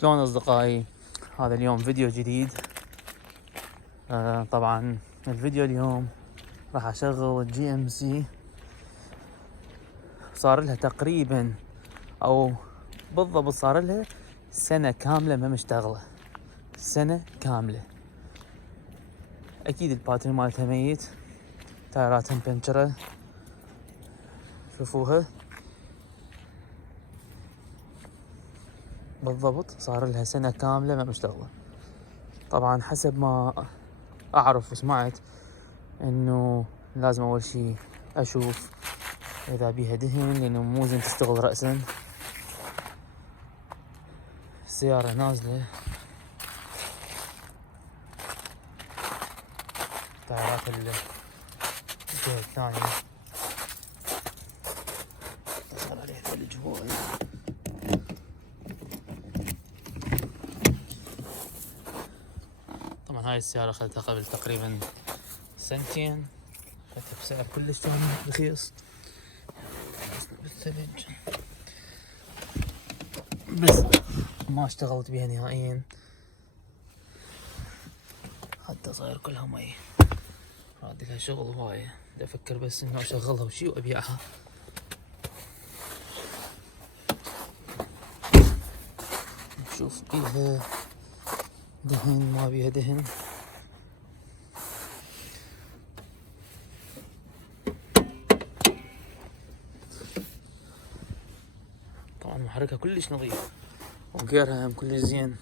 شلون أصدقائي؟ هذا اليوم فيديو جديد. طبعا الفيديو اليوم راح أشغل الجي ام سي. صار لها تقريبا أو بالضبط صار لها سنة كاملة ما مشتغلة، سنة كاملة. أكيد الباتري مالتها ميت، تايراتها مبنشرة، شوفوها بالضبط صار لها سنة كاملة ما مشتغلة. طبعا حسب ما أعرف وسمعت إنه لازم أول شي أشوف إذا بيها دهن، لأنه مو زين تشتغل رأسا. السيارة نازلة، تايرات الجهة الثانية صار عليه ثلج هواي. طبعا هاي السيارة أخذتها قبل تقريبا سنتين، أخذتها بسعر كلش كان رخيص بالثلج، بس ما اشتغلت بيها نهائيا، حتى صاير كلها مي. عادي لها شغل هواية، بدي أفكر بس إنه أشغلها وشي وأبيعها. نشوف بيها دهن ما بيها دهن. طبعا محركها كلش نظيف وغيرها هم كلش زين.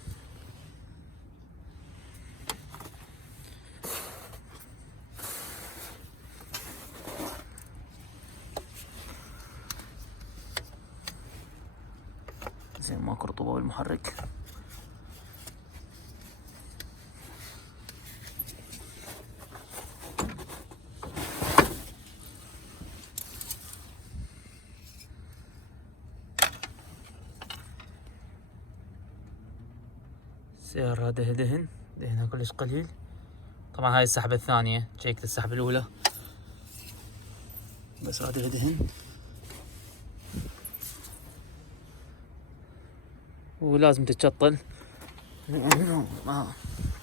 زين ماكو رطوبة بالمحرك. السيارة دهنها كلش قليل. طبعا هاي السحبة الثانية، شيكت السحبة الأولى بس هذا دهن. ولازم تتشطل لأنه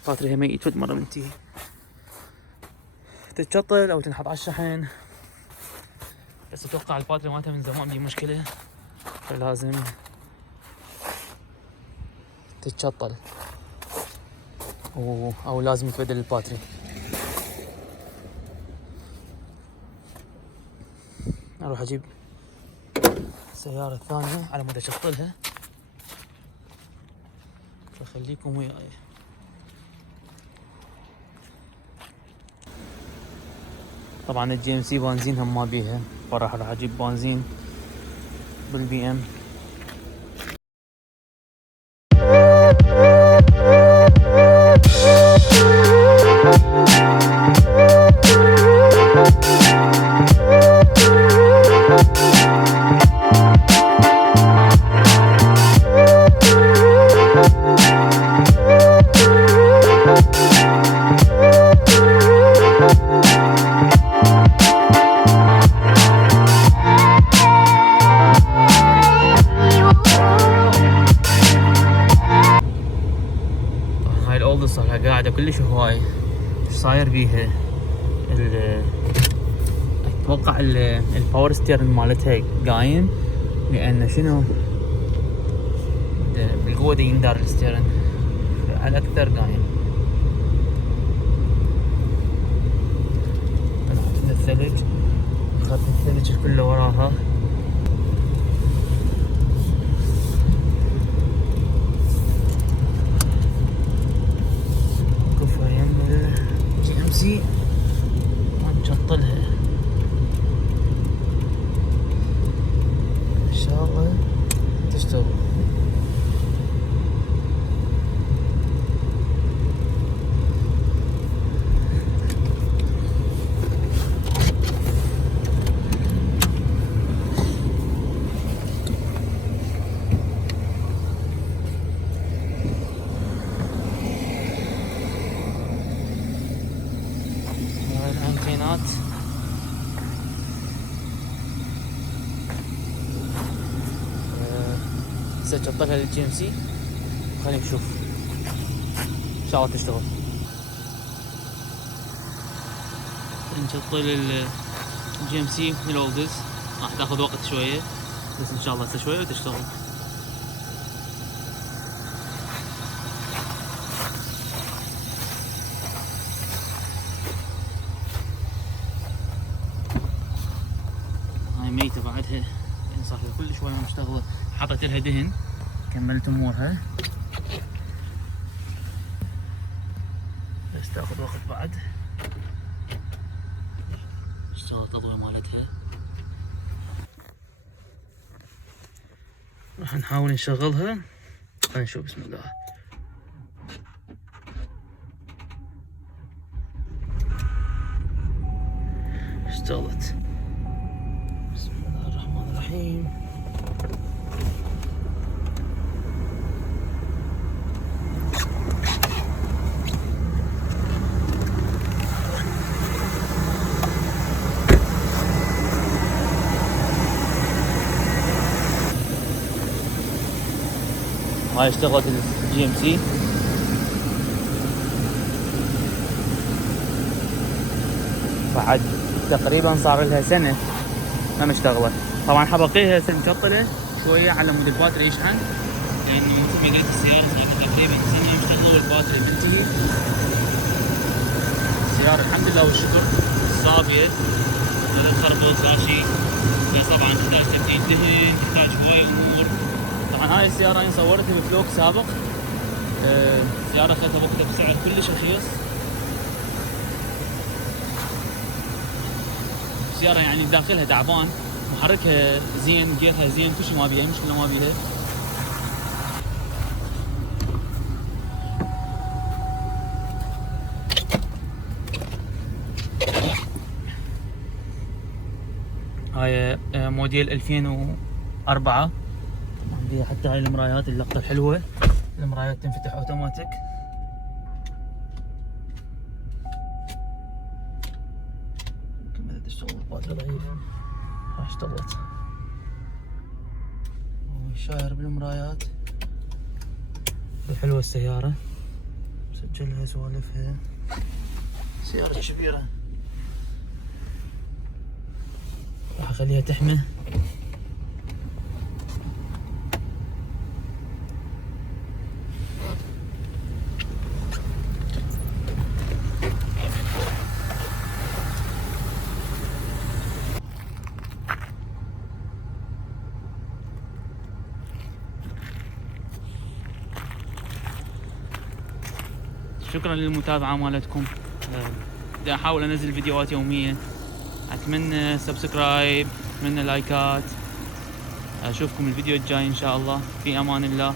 باتريها ميت ود مرة منتهي، تتشطل أو تنحط على الشحن. بس أتوقع الباتري مالتها من زمان بيه مشكلة، فلازم تتشطل أو لازم يتبدل الباتري. أروح أجيب السيارة الثانية على مود أشطلها، فخليكم وياي. طبعا الجي ام سي بنزين هم ما بيها، فراح اجيب بنزين بالبي ام. صار قاعدة كلش هواي. ايش صاير بيها؟ اتوقع الباور ستيرن مالتها قايم، لان شنو بالقوة دي يندار الستيرن على اكثر قايم. طلعت الثلج، اخذت الثلج كله وراها. جي نشطلها ان شاء الله تشتغل. الانتينات هسه شطلها للجي ام سي خلينا نشوف ان شاء الله تشتغل. نشطل الجي ام سي من الاولدز، راح تاخذ وقت شويه بس ان شاء الله هسه شويه وتشتغل. هاي ميته بعدها يعني صار لها كل شويه مشتغله، حطيت لها دهن كملت امورها بس تاخذ وقت بعد. اشتغلت التضوية مالتها، راح نحاول نشغلها. خلينا نشوف. بسم الله. اشتغلت. بسم الله الرحمن الرحيم. هاي اشتغلت الجي ام سي. بعد تقريبا صار لها سنة ما مشتغلة. طبعا حبقيها هسه مشطلة شوية على مود الباتري يشحن، لأنه مثل ما قلت السيارة صار لها تقريبا سنة مشتغلة والباتري منتهي. السيارة الحمد لله والشكر صافية ولا تخربط لا شيء، بس طبعا تحتاج تبديل دهن، تحتاج هواي أمور. طبعا هاي السيارة أنا صورتها بفلوق سابق، سيارة أخذتها بوقتها بسعر كلش رخيص. سيارة يعني داخلها تعبان، محركها زين، جيرها زين، كل شيء ما بيها، أي مشكلة ما بيها. هاي موديل 2004. عندي حتى هاي المرايات، اللقطة الحلوة، المرايات تنفتح اوتوماتيك. كملت تشتغل، الباتري ضعيف. هاي اشتغلت. شاير بالمرايات. حلوة السيارة، سجلها سوالفها، سيارة كبيرة. راح اخليها تحمى. شكرا للمتابعة مالتكم. بدي احاول انزل فيديوهات يومية. اتمنى سبسكرايب، اتمنى لايكات. اشوفكم الفيديو الجاي ان شاء الله. في امان الله.